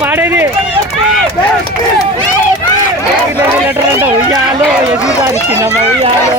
పాడేది లెటర్ అంట ఉయ్యాలో ఎదుగుతారు చిన్నమ్మ ఉయ్యాలో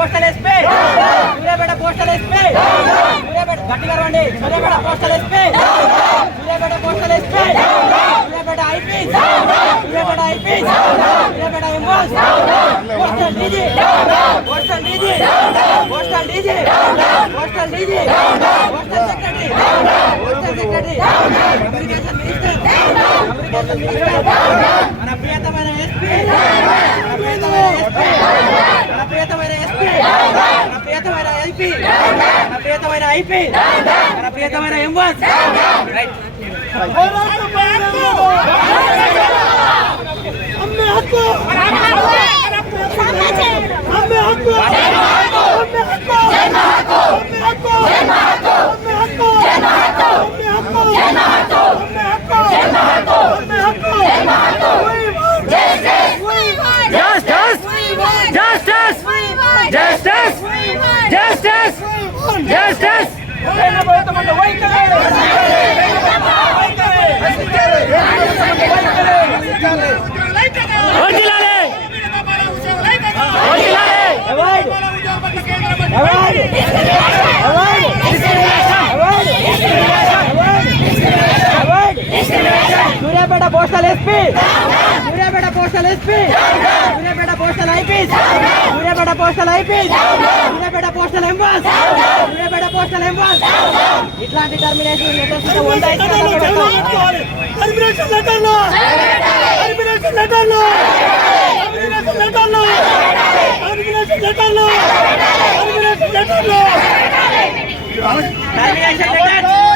postal SP Suryapet postal SP Suryapet గట్టిగా రండి Suryapet postal SP Suryapet postal SP Suryapet IP Suryapet IP Suryapet emboss postal DG postal DG postal DG postal DG postal secretary postal secretary communication మన ప్రియతమైన SP మన ప్రియతమైన SP మన ప్రియతమైన SP మన ప్రియతమైన IP మన ప్రియతమైన ఐపీ మన ప్రియతమైన जय महातो जय महातो जय महातो जय Suryapet postal SP. Suryapet postal IPs Suryapet postal IPs Suryapet postal emboss. Suryapet postal ఎంబాస్. ఇట్లాంటి టర్మినేషన్ టర్మినేషన్ లెటర్లు టర్మినేషన్ లెటర్లు టర్మినేషన్ లెటర్లు టర్మినేషన్ లెటర్లు టర్మినేషన్ లెటర్లు టర్మినేషన్ లెటర్లు